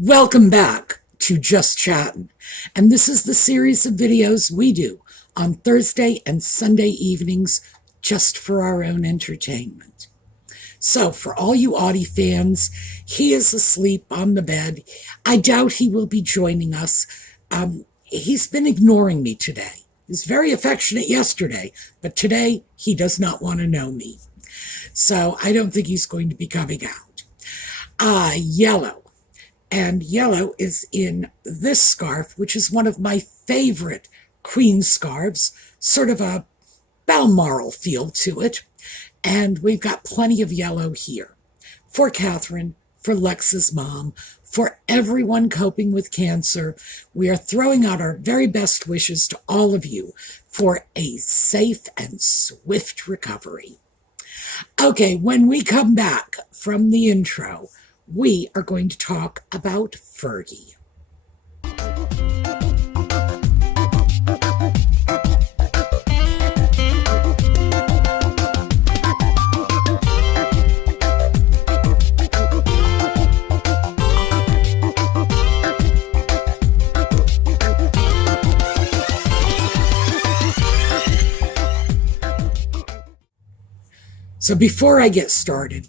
Welcome back to Just Chattin', and this is the series of videos we do on Thursday and Sunday evenings just for our own entertainment. So, for all you Audie fans, he is asleep on the bed. I doubt he will be joining us. He's been ignoring me today. He was very affectionate yesterday, but today he does not want to know me. So, I don't think he's going to be coming out. Yellow. And yellow is in this scarf, which is one of my favorite queen scarves, sort of a Balmoral feel to it. And we've got plenty of yellow here for Catherine, for Lex's mom, for everyone coping with cancer. We are throwing out our very best wishes to all of you for a safe and swift recovery. Okay, when we come back from the intro, we are going to talk about Fergie. So before I get started,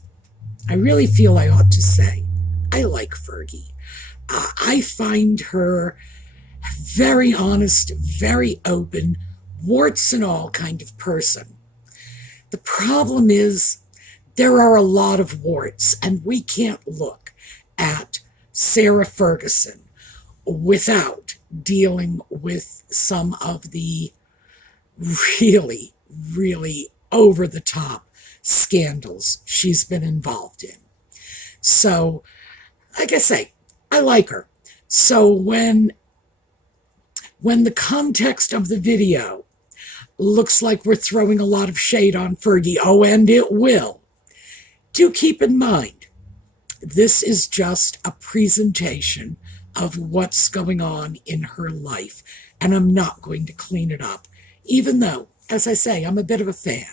I really feel I ought to say, I like Fergie. I find her very honest, very open, warts and all kind of person. The problem is there are a lot of warts, and we can't look at Sarah Ferguson without dealing with some of the really, really over-the-top scandals she's been involved in. So, like I say, I like her. So when the context of the video looks like we're throwing a lot of shade on Fergie, oh, and it will, do keep in mind, this is just a presentation of what's going on in her life, and I'm not going to clean it up, even though, as I say, I'm a bit of a fan.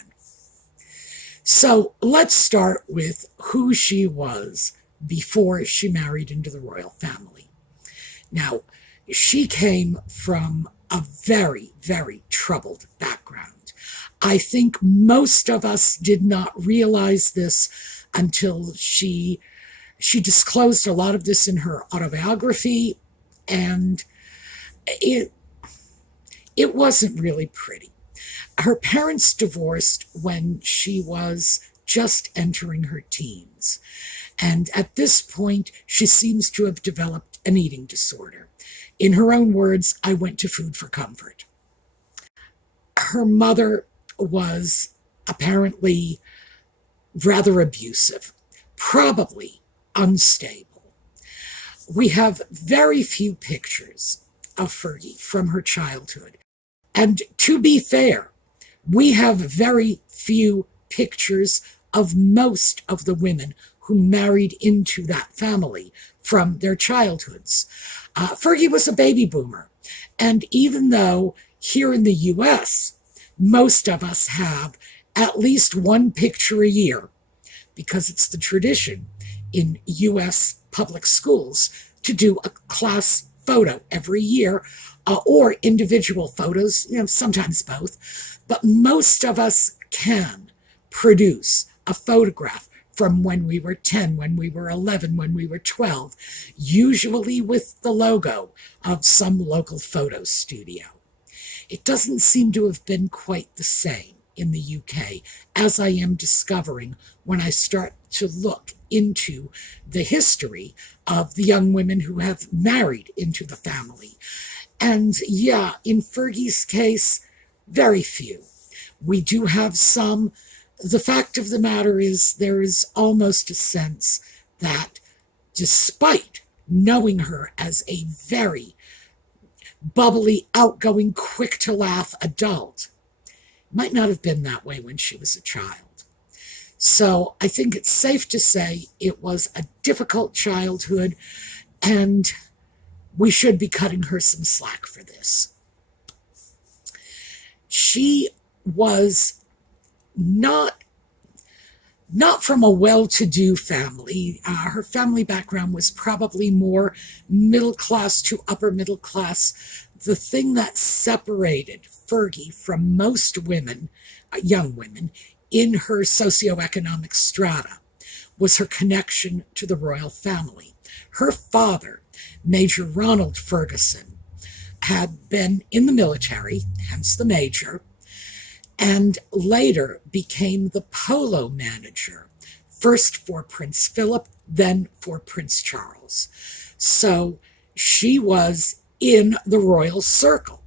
So let's start with who she was before she married into the royal family. Now, she came from a very, very troubled background. I think most of us did not realize this until she disclosed a lot of this in her autobiography, and it wasn't really pretty. Her parents divorced when she was just entering her teens. And at this point, she seems to have developed an eating disorder. In her own words, I went to food for comfort. Her mother was apparently rather abusive, probably unstable. We have very few pictures of Fergie from her childhood. And to be fair, we have very few pictures of most of the women who married into that family from their childhoods. Fergie was a baby boomer. And even though here in the US, most of us have at least one picture a year, because it's the tradition in US public schools to do a class photo every year, or individual photos, sometimes both. But most of us can produce a photograph from when we were 10, when we were 11, when we were 12, usually with the logo of some local photo studio. It doesn't seem to have been quite the same in the UK, as I am discovering when I start to look into the history of the young women who have married into the family. And yeah, in Fergie's case, very few. We do have some. The fact of the matter is there is almost a sense that despite knowing her as a very bubbly, outgoing, quick-to-laugh adult, it might not have been that way when she was a child. So I think it's safe to say it was a difficult childhood, and we should be cutting her some slack for this. She was not not from a well-to-do family. Her family background was probably more middle class to upper middle class. The thing that separated Fergie from most women, young women, in her socioeconomic strata was her connection to the royal family. Her father, Major Ronald Ferguson, had been in the military, hence the major, and later became the polo manager, first for Prince Philip, then for Prince Charles. So she was in the royal circle.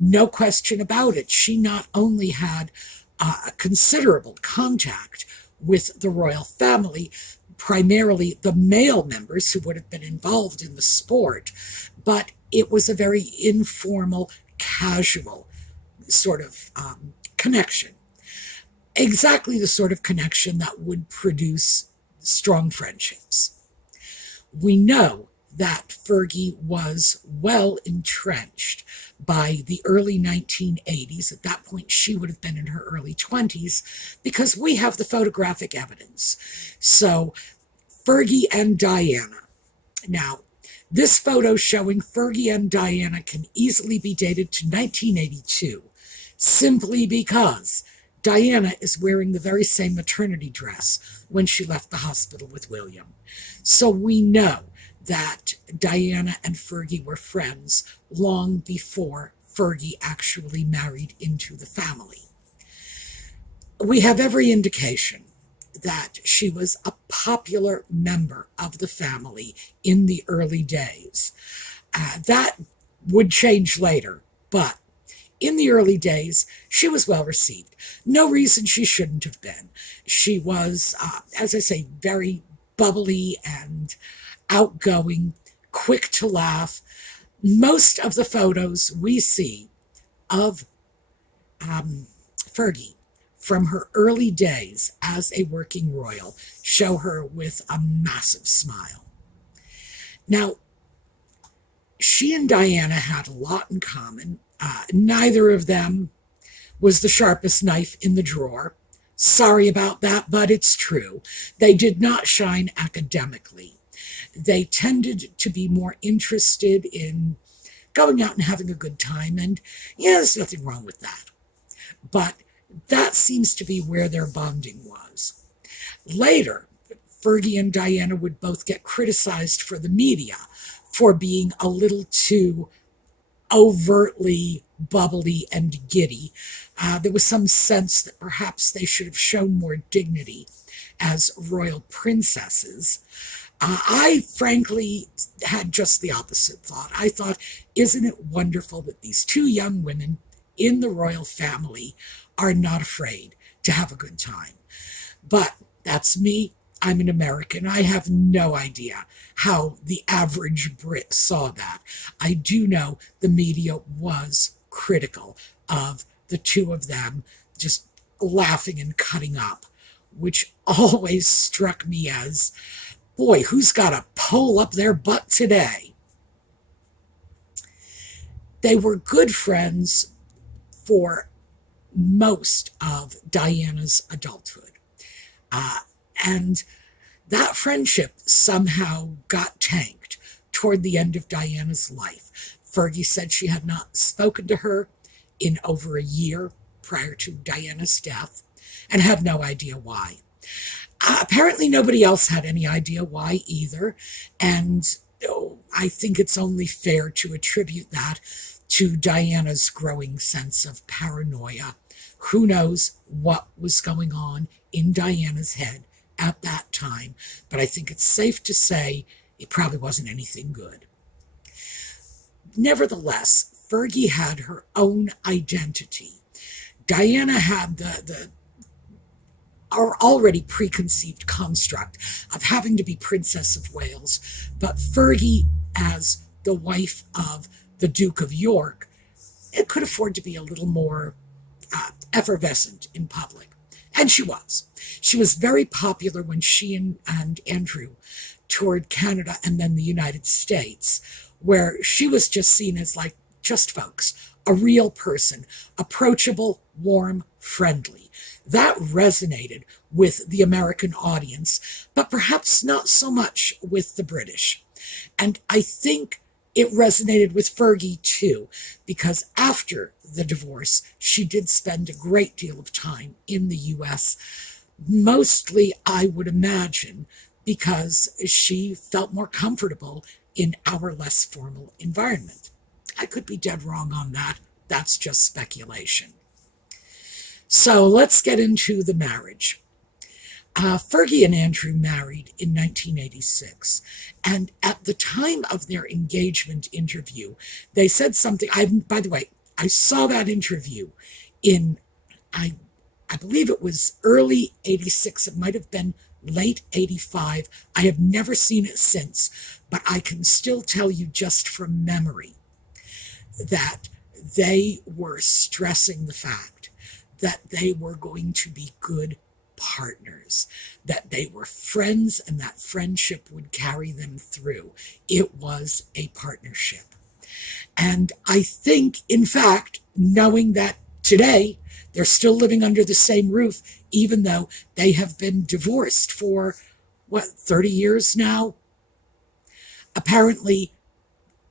No question about it. She not only had a considerable contact with the royal family, primarily the male members who would have been involved in the sport, but it was a very informal, casual sort of connection. Exactly the sort of connection that would produce strong friendships. We know that Fergie was well entrenched by the early 1980s. At that point, she would have been in her early 20s because we have the photographic evidence. So, Fergie and Diana. Now, this photo showing Fergie and Diana can easily be dated to 1982, simply because Diana is wearing the very same maternity dress when she left the hospital with William. So we know that Diana and Fergie were friends long before Fergie actually married into the family. We have every indication that she was a popular member of the family in the early days. That would change later, but in the early days, she was well received. No reason she shouldn't have been. She was, as I say, very bubbly and outgoing, quick to laugh. Most of the photos we see of Fergie from her early days as a working royal show her with a massive smile. Now, she and Diana had a lot in common. Neither of them was the sharpest knife in the drawer. Sorry about that, but it's true. They did not shine academically. They tended to be more interested in going out and having a good time, and yeah, there's nothing wrong with that. But that seems to be where their bonding was. Later, Fergie and Diana would both get criticized for the media for being a little too overtly bubbly and giddy. There was some sense that perhaps they should have shown more dignity as royal princesses. I frankly had just the opposite thought. I thought, isn't it wonderful that these two young women in the royal family are not afraid to have a good time? But that's me. I'm an American. I have no idea how the average Brit saw that. I do know the media was critical of the two of them just laughing and cutting up, which always struck me as, boy, who's got a pole up their butt today? They were good friends for most of Diana's adulthood. And that friendship somehow got tanked toward the end of Diana's life. Fergie said she had not spoken to her in over a year prior to Diana's death and had no idea why. Apparently, nobody else had any idea why either. And I think it's only fair to attribute that to Diana's growing sense of paranoia. Who knows what was going on in Diana's head at that time, but I think it's safe to say it probably wasn't anything good. Nevertheless, Fergie had her own identity. Diana had the our already preconceived construct of having to be Princess of Wales, but Fergie, as the wife of the Duke of York, it could afford to be a little more effervescent in public. And she was. She was very popular when she and Andrew toured Canada and then the United States, where she was just seen as like just folks, a real person, approachable, warm, friendly. That resonated with the American audience, but perhaps not so much with the British. And I think it resonated with Fergie too, because after the divorce, she did spend a great deal of time in the US, mostly, I would imagine, because she felt more comfortable in our less formal environment. I could be dead wrong on that. That's just speculation. So let's get into the marriage. Fergie and Andrew married in 1986, and at the time of their engagement interview, they said something. By the way, I saw that interview in, I, I believe it was early '86. It might have been late '85. I have never seen it since, but I can still tell you just from memory that they were stressing the fact that they were going to be good partners, that they were friends, and that friendship would carry them through. It was a partnership. And I think, in fact, knowing that today they're still living under the same roof, even though they have been divorced for, 30 years now? Apparently,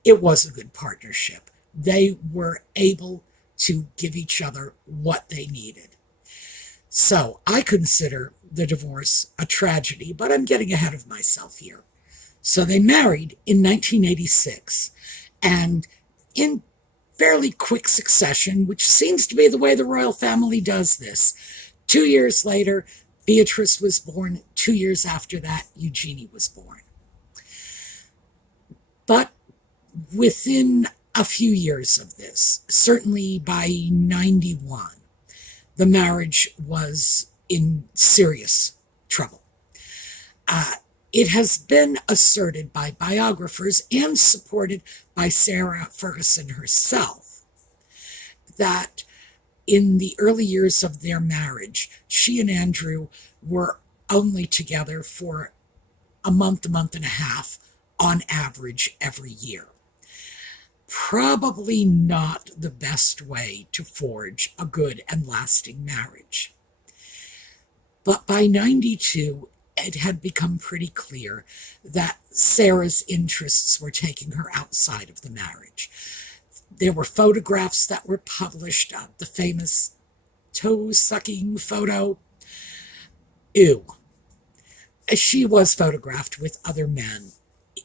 it was a good partnership. They were able to give each other what they needed. So I consider the divorce a tragedy, but I'm getting ahead of myself here. So they married in 1986, and in fairly quick succession, which seems to be the way the royal family does this, 2 years later, Beatrice was born. 2 years after that, Eugenie was born. But within a few years of this, certainly by 91, the marriage was in serious trouble. It has been asserted by biographers and supported by Sarah Ferguson herself that in the early years of their marriage, she and Andrew were only together for a month and a half on average every year. Probably not the best way to forge a good and lasting marriage. But by 92, it had become pretty clear that Sarah's interests were taking her outside of the marriage. There were photographs that were published, the famous toe-sucking photo. Ew. She was photographed with other men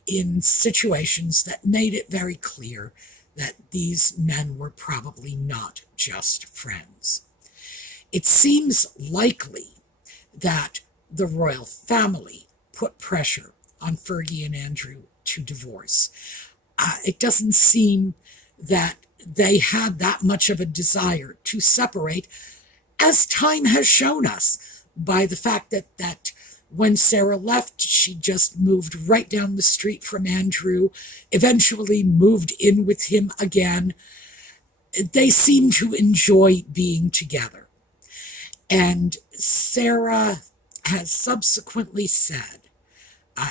in situations that made it very clear that these men were probably not just friends. It seems likely that the royal family put pressure on Fergie and Andrew to divorce. It doesn't seem that they had that much of a desire to separate, as time has shown us by the fact that when Sarah left, she just moved right down the street from Andrew, eventually moved in with him again. They seem to enjoy being together. And Sarah has subsequently said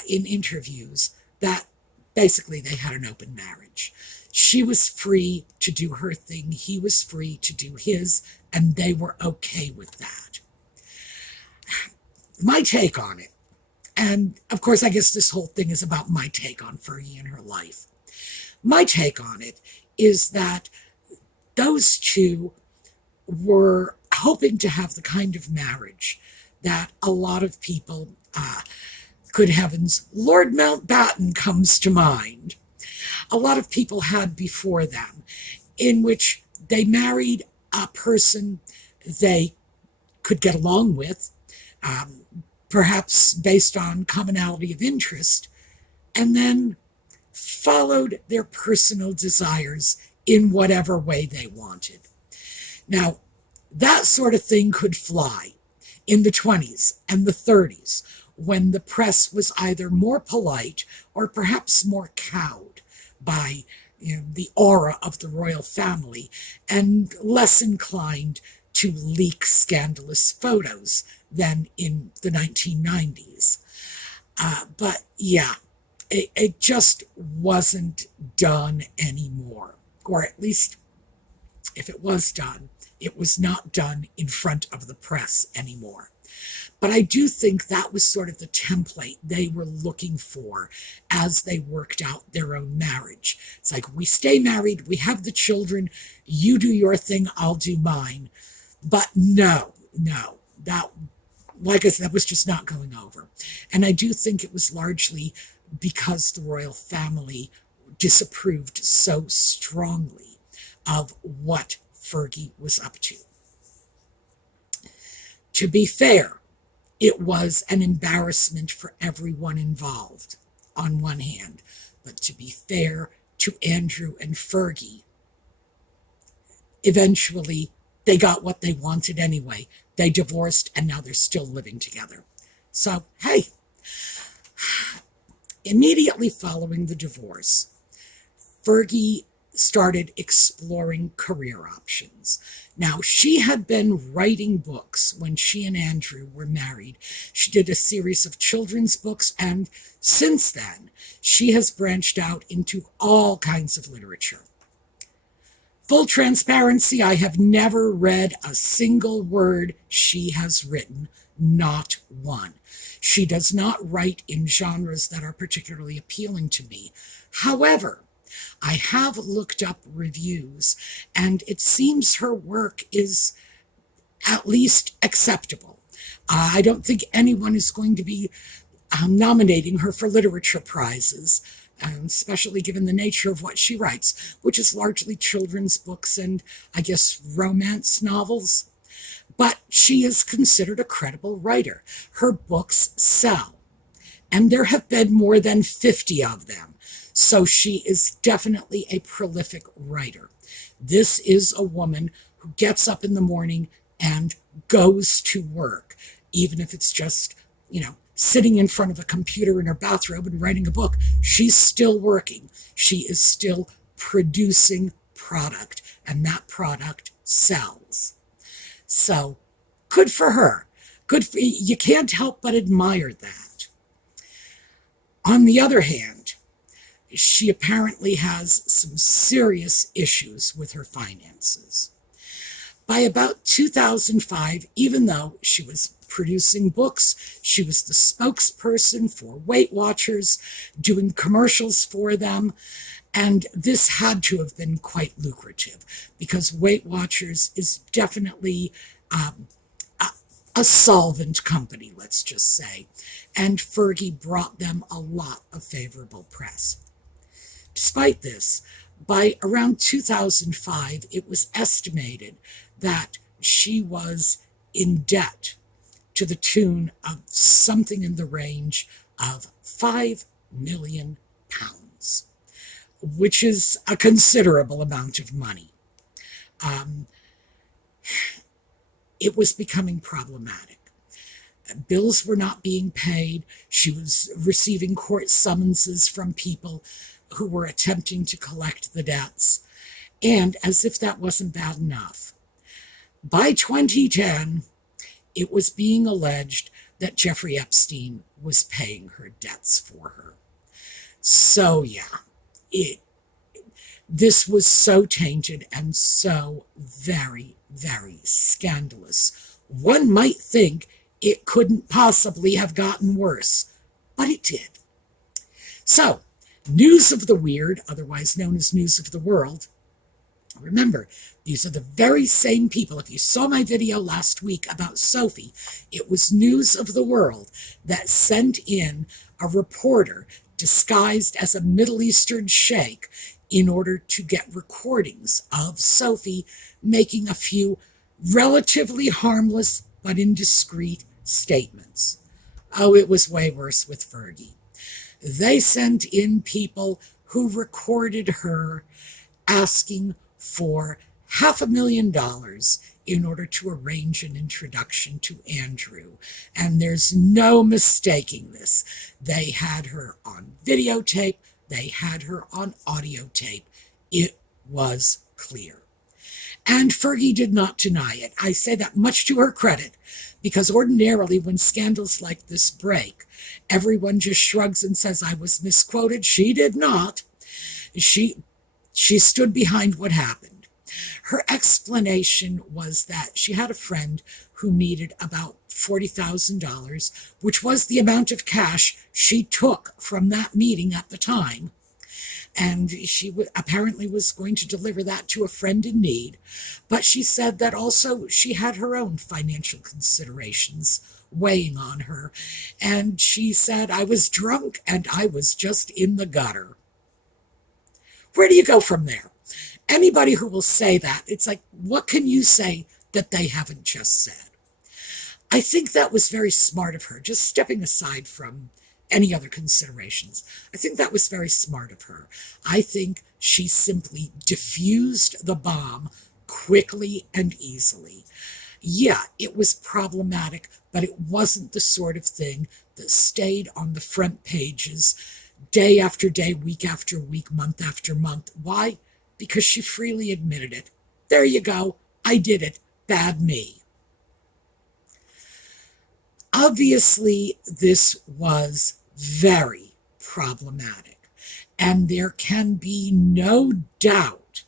in interviews that basically they had an open marriage. She was free to do her thing, he was free to do his, and they were okay with that. My take on it, and of course I guess this whole thing is about my take on Fergie and her life. My take on it is that those two were hoping to have the kind of marriage that a lot of people, good heavens, Lord Mountbatten comes to mind, a lot of people had before them, in which they married a person they could get along with, perhaps based on commonality of interest, and then followed their personal desires in whatever way they wanted. Now, that sort of thing could fly in the 20s and the 30s, when the press was either more polite or perhaps more cowed by the aura of the royal family and less inclined to leak scandalous photos than in the 1990s. But yeah, it just wasn't done anymore. Or at least, if it was done, It was not done in front of the press anymore. But I do think that was sort of the template they were looking for as they worked out their own marriage. It's like, we stay married, we have the children, you do your thing, I'll do mine. But no, that, like I said, that was just not going over. And I do think it was largely because the royal family disapproved so strongly of what Fergie was up to. To be fair, it was an embarrassment for everyone involved, on one hand. But to be fair to Andrew and Fergie, eventually they got what they wanted anyway. They divorced, and now they're still living together. So, hey, immediately following the divorce, Fergie started exploring career options. Now, she had been writing books when she and Andrew were married. She did a series of children's books, and since then, she has branched out into all kinds of literature. Full transparency, I have never read a single word she has written, not one. She does not write in genres that are particularly appealing to me. However, I have looked up reviews, and it seems her work is at least acceptable. I don't think anyone is going to be nominating her for literature prizes, especially given the nature of what she writes, which is largely children's books and, I guess, romance novels. But she is considered a credible writer. Her books sell, and there have been more than 50 of them. So she is definitely a prolific writer. This is a woman who gets up in the morning and goes to work, even if it's just, sitting in front of a computer in her bathrobe and writing a book. She's still working. She is still producing product, and that product sells. So, good for her. You can't help but admire that. On the other hand, she apparently has some serious issues with her finances. By about 2005, even though she was producing books, she was the spokesperson for Weight Watchers, doing commercials for them, and this had to have been quite lucrative because Weight Watchers is definitely a solvent company, let's just say, and Fergie brought them a lot of favorable press. Despite this, by around 2005, it was estimated that she was in debt to the tune of something in the range of £5 million, which is a considerable amount of money. It was becoming problematic. Bills were not being paid. She was receiving court summonses from people who were attempting to collect the debts. And as if that wasn't bad enough, by 2010, it was being alleged that Jeffrey Epstein was paying her debts for her. So yeah, this was so tainted and so very, very scandalous. One might think it couldn't possibly have gotten worse, but it did. So, News of the Weird, otherwise known as News of the World. Remember, these are the very same people. If you saw my video last week about Sophie, it was News of the World that sent in a reporter disguised as a Middle Eastern sheikh in order to get recordings of Sophie making a few relatively harmless but indiscreet statements. Oh, it was way worse with Fergie. They sent in people who recorded her asking for $500,000 in order to arrange an introduction to Andrew. And there's no mistaking this. They had her on videotape. They had her on audio tape. It was clear. And Fergie did not deny it. I say that much to her credit, because ordinarily when scandals like this break, everyone just shrugs and says, I was misquoted. She did not. She stood behind what happened. Her explanation was that she had a friend who needed about $40,000, which was the amount of cash she took from that meeting at the time. And she apparently was going to deliver that to a friend in need. But she said that also she had her own financial considerations weighing on her. And she said, I was drunk and I was just in the gutter. Where do you go from there? Anybody who will say that, it's like, what can you say that they haven't just said? I think that was very smart of her, just stepping aside from any other considerations. I think that was very smart of her. I think she simply diffused the bomb quickly and easily. Yeah, it was problematic, but it wasn't the sort of thing that stayed on the front pages day after day, week after week, month after month. Why? Because she freely admitted it. There you go. I did it. Bad me. Obviously, this was very problematic, and there can be no doubt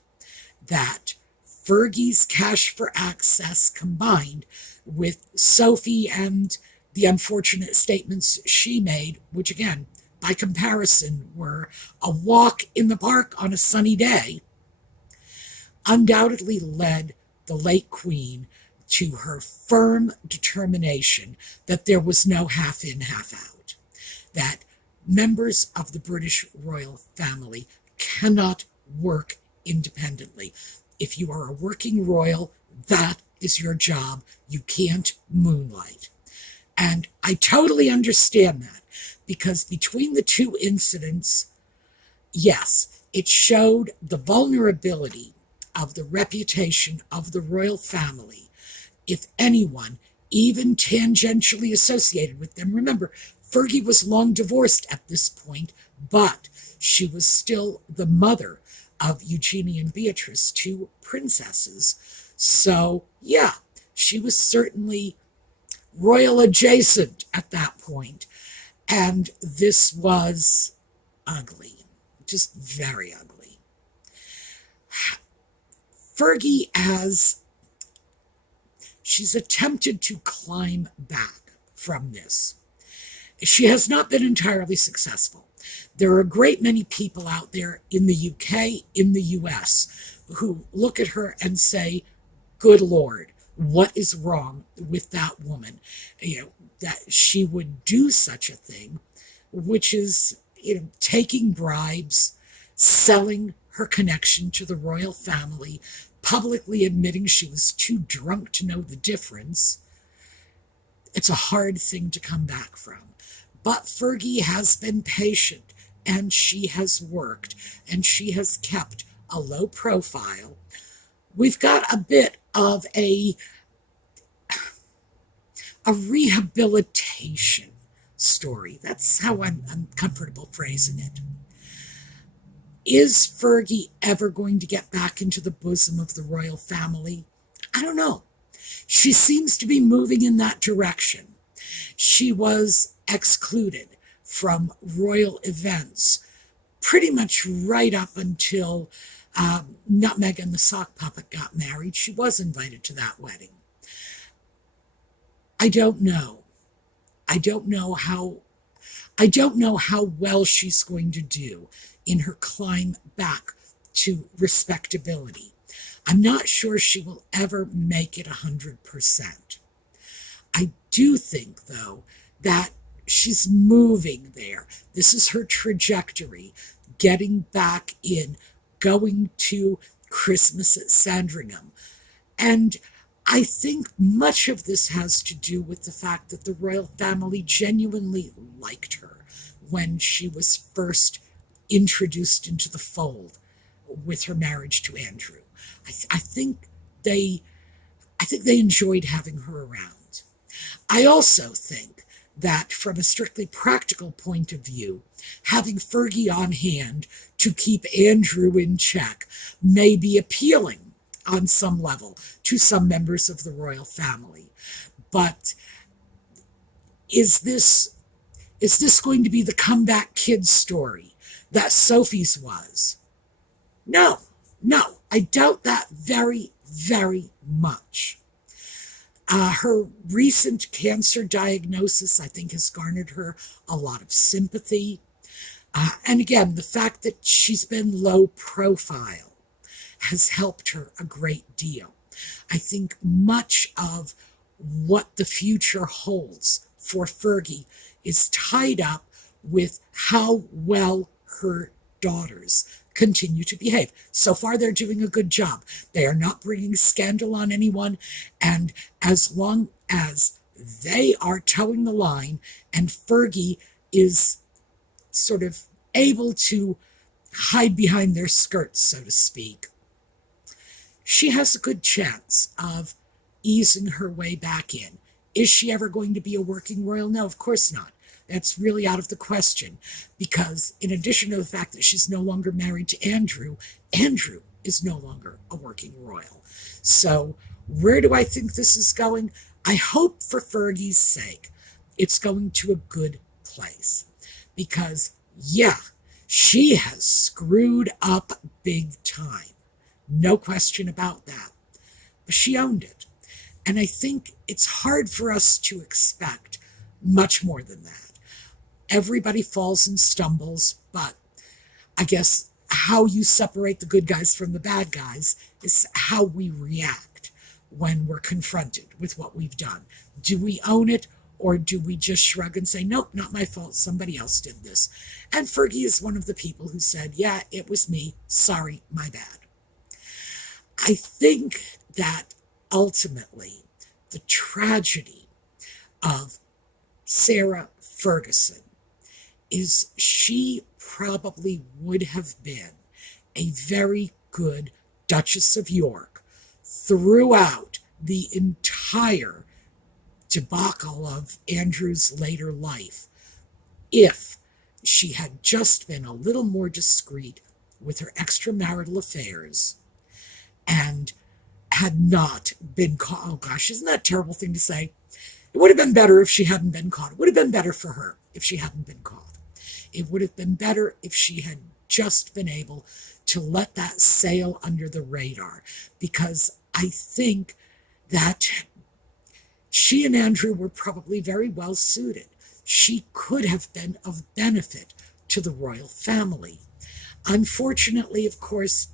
that Fergie's cash for access combined with Sophie and the unfortunate statements she made, which again, by comparison, were a walk in the park on a sunny day, undoubtedly led the late Queen to her firm determination that there was no half in, half out, that members of the British royal family cannot work independently. If you are a working royal, that is your job. You can't moonlight. And I totally understand that, because between the two incidents, yes, it showed the vulnerability of the reputation of the royal family. If anyone, even tangentially associated with them, remember, Fergie was long divorced at this point, but she was still the mother of Eugenie and Beatrice, two princesses. So, yeah, she was certainly royal adjacent at that point. And this was ugly, just very ugly. Fergie she's attempted to climb back from this. She has not been entirely successful. There are a great many people out there in the UK, in the US, who look at her and say, good Lord, what is wrong with that woman? That she would do such a thing, which is, taking bribes, selling her connection to the royal family, publicly admitting she was too drunk to know the difference. It's a hard thing to come back from. But Fergie has been patient, and she has worked, and she has kept a low profile. We've got a bit of a rehabilitation story. That's how I'm comfortable phrasing it. Is Fergie ever going to get back into the bosom of the royal family? I don't know. She seems to be moving in that direction. She was excluded from royal events pretty much right up until Nutmeg and the Sock Puppet got married. She was invited to that wedding. I don't know. I don't know how well she's going to do in her climb back to respectability. I'm not sure she will ever make it 100%. I do think, though, that she's moving there. This is her trajectory, getting back in, going to Christmas at Sandringham. And I think much of this has to do with the fact that the royal family genuinely liked her when she was first introduced into the fold with her marriage to Andrew. I think they enjoyed having her around. I also think that from a strictly practical point of view, having Fergie on hand to keep Andrew in check may be appealing on some level to some members of the royal family. But is this going to be the comeback kid story that Sophie's was? No, No, I doubt that very, very much. Her recent cancer diagnosis, I think, has garnered her a lot of sympathy. And again, the fact that she's been low profile has helped her a great deal. I think much of what the future holds for Fergie is tied up with how well her daughters continue to behave. So far, they're doing a good job. They are not bringing scandal on anyone. And as long as they are towing the line and Fergie is sort of able to hide behind their skirts, so to speak, she has a good chance of easing her way back in. Is she ever going to be a working royal? No, of course not. That's really out of the question because, in addition to the fact that she's no longer married to Andrew, Andrew is no longer a working royal. So, where do I think this is going? I hope for Fergie's sake it's going to a good place because, yeah, she has screwed up big time. No question about that. But she owned it. And I think it's hard for us to expect much more than that. Everybody falls and stumbles, but I guess how you separate the good guys from the bad guys is how we react when we're confronted with what we've done. Do we own it or do we just shrug and say, nope, not my fault, somebody else did this? And Fergie is one of the people who said, yeah, it was me, sorry, my bad. I think that ultimately the tragedy of Sarah Ferguson is she probably would have been a very good Duchess of York throughout the entire debacle of Andrew's later life if she had just been a little more discreet with her extramarital affairs and had not been caught. Oh gosh, isn't that a terrible thing to say? It would have been better if she hadn't been caught. It would have been better for her if she hadn't been caught. It would have been better if she had just been able to let that sail under the radar, because I think that she and Andrew were probably very well suited. She could have been of benefit to the royal family. Unfortunately, of course,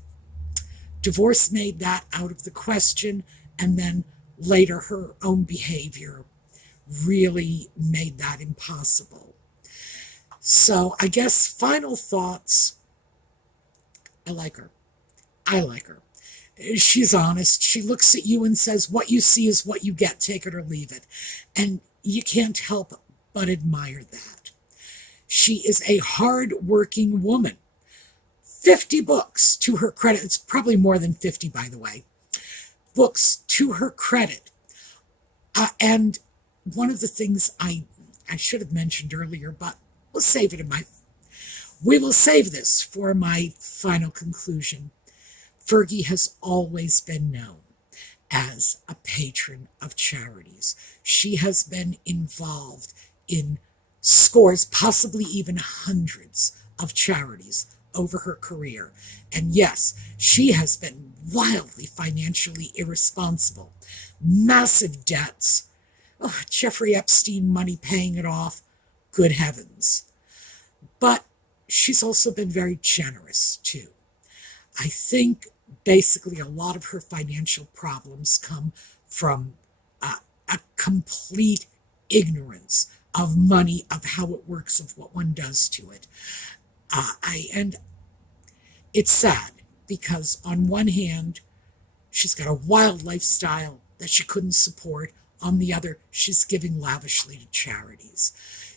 divorce made that out of the question, and then later her own behavior really made that impossible. So I guess final thoughts, I like her. I like her. She's honest. She looks at you and says, what you see is what you get, take it or leave it. And you can't help but admire that. She is a hard-working woman. 50 books to her credit. It's probably more than 50, by the way. Books to her credit. And one of the things I should have mentioned earlier, but we'll save it we will save this for my final conclusion. Fergie has always been known as a patron of charities. She has been involved in scores, possibly even hundreds of charities over her career. And yes, she has been wildly financially irresponsible. Massive debts. Oh, Jeffrey Epstein money paying it off. Good heavens. But she's also been very generous, too. I think basically a lot of her financial problems come from a complete ignorance of money, of how it works, of what one does to it. And it's sad because on one hand, she's got a wild lifestyle that she couldn't support. On the other, she's giving lavishly to charities.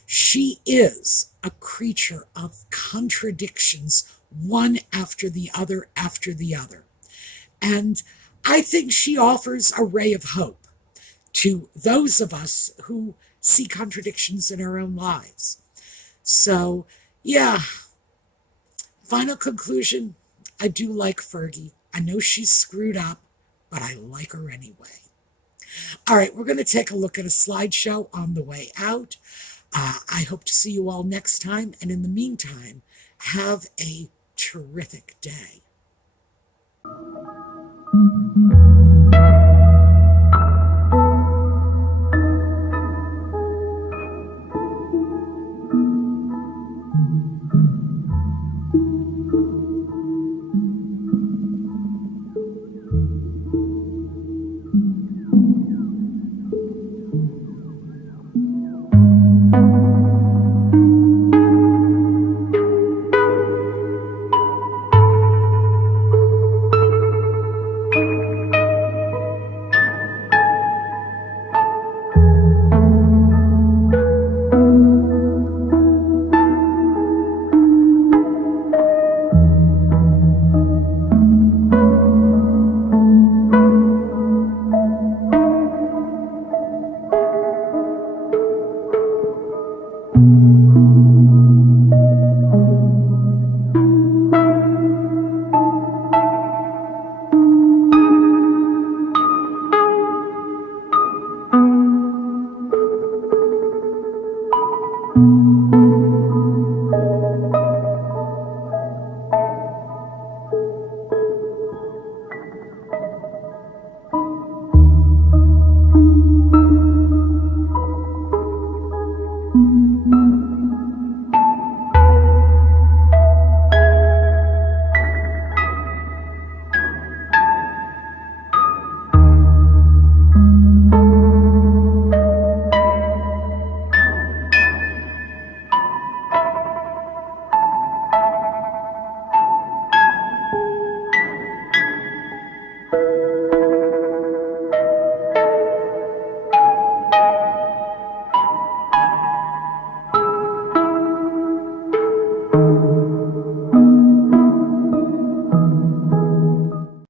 She is a creature of contradictions, one after the other after the other. And I think she offers a ray of hope to those of us who see contradictions in our own lives. So, yeah, final conclusion, I do like Fergie. I know she's screwed up, but I like her anyway. All right, we're going to take a look at a slideshow on the way out. I hope to see you all next time. And in the meantime, have a terrific day.